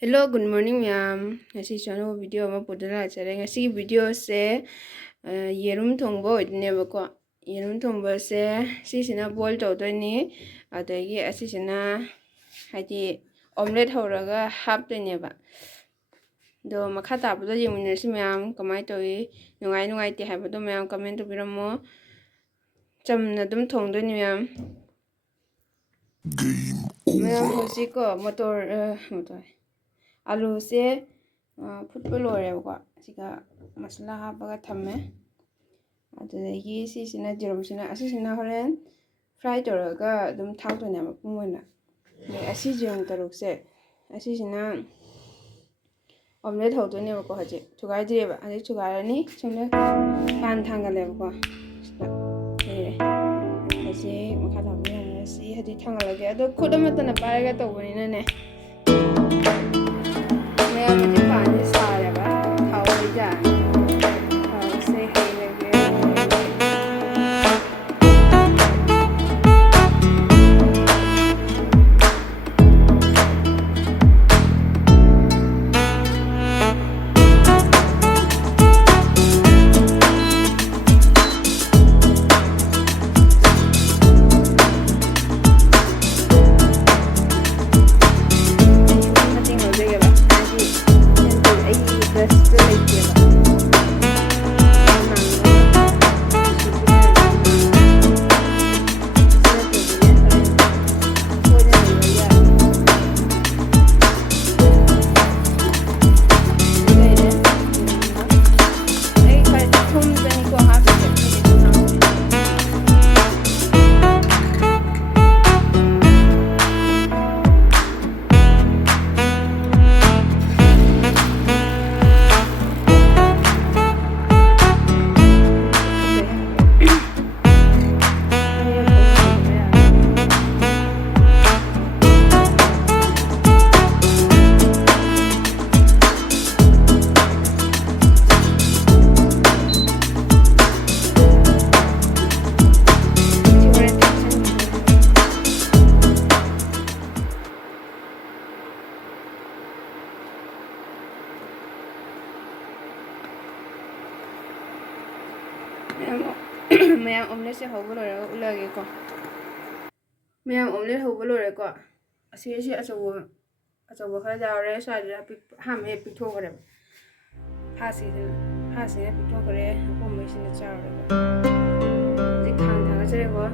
Hello, good morning, ma'am. Ngasi channel video ama pudala chare. Ngasi video se yerum thongba oidne ko. Yerum thongba se sisina boil tawdoni adagi asisina hadi omelette hawraga hapdone ba. Do makha tabdo yemunirsi ma'am kamai tawi nungai te habdo ma'am comment tobiramo. Chamna dum thongdoni ma'am. Game over. Ma'am hosiko motor आलू से फुटबो लोरेबको सिगा मसला हापगा थम्मे अदुदगी सिसिना जेरुमसिना असिसिना होरेन fry तोरगा अदुम थावतोनेबा पुंगोना असि जेरुम तरुकसे असिसिना omelette हौतोनेबको हजे थुगाइद्रेबा हजे थुगारनी सोंना पान थांगलेबको सिदा array हजे मखा थावने हसी हजे थांगलगे अदो खुदमतना पारगा तौबनिनाने Mẹ mình đi bán đi xài là bác thầu đi chả xe hay là kia Mayam omelette se hawbo lorega ulage ko mayam omelette hawbo lorego asi achawo khara jawre saira hame pithokare hasi ne pithokare ko machine chawre de khang thanga chare ko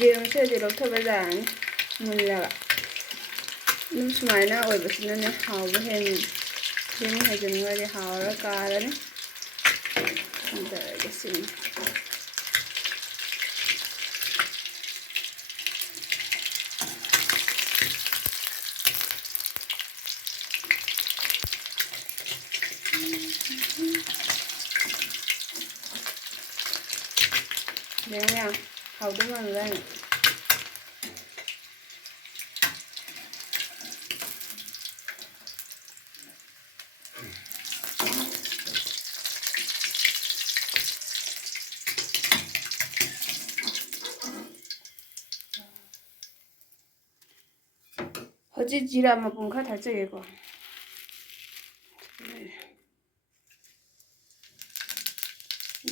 yerum se de lok thoba jan mulla num sumaina oi basina ne haw ba hen yerum hajan wari hawra kara ne da gesin Nè hầu đúng rồi đây Hoji jira mà bùng khát thật sự có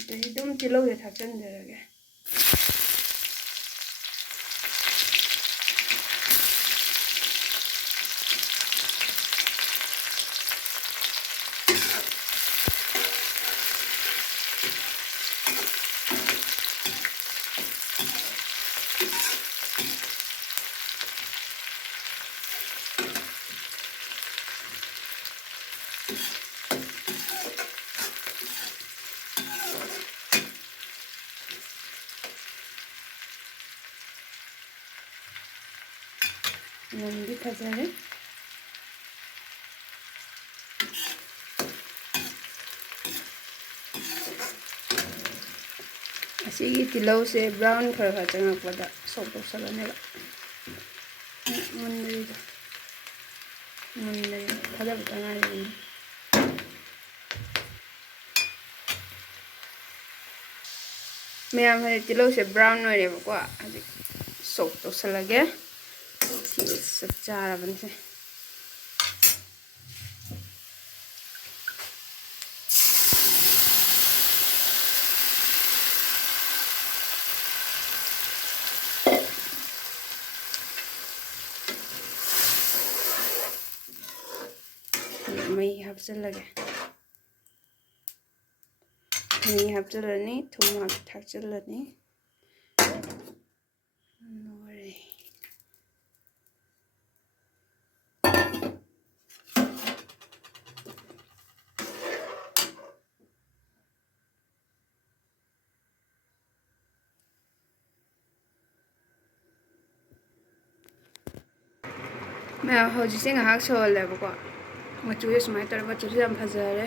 đấy đúng chỉ lâu để thật chân rồi kìa Mình đi thật ra đấy Asigi tilaw se brown khara khara changa pada sok tok sala ne mun de khada batanga ni mayam hai tilaw se brown no re ba ko aji sok tok sala ge si sab chara ban se May hapchallage may hapchallani thum thakchallani nore मैं होजी से ngahak sol le ba ko machu ye sumai tar machu yam phajare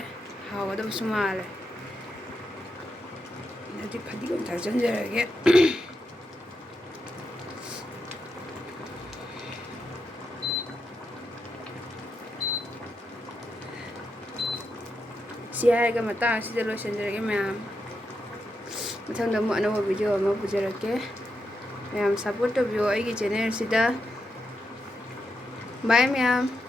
hawa da sumale nadi phadi ko thak jan jarage siya ga mata si de lo sen jarage ma'am mathang da mo anwa video ma pujarake ma'am support to view ai gi channel sida bye ma'am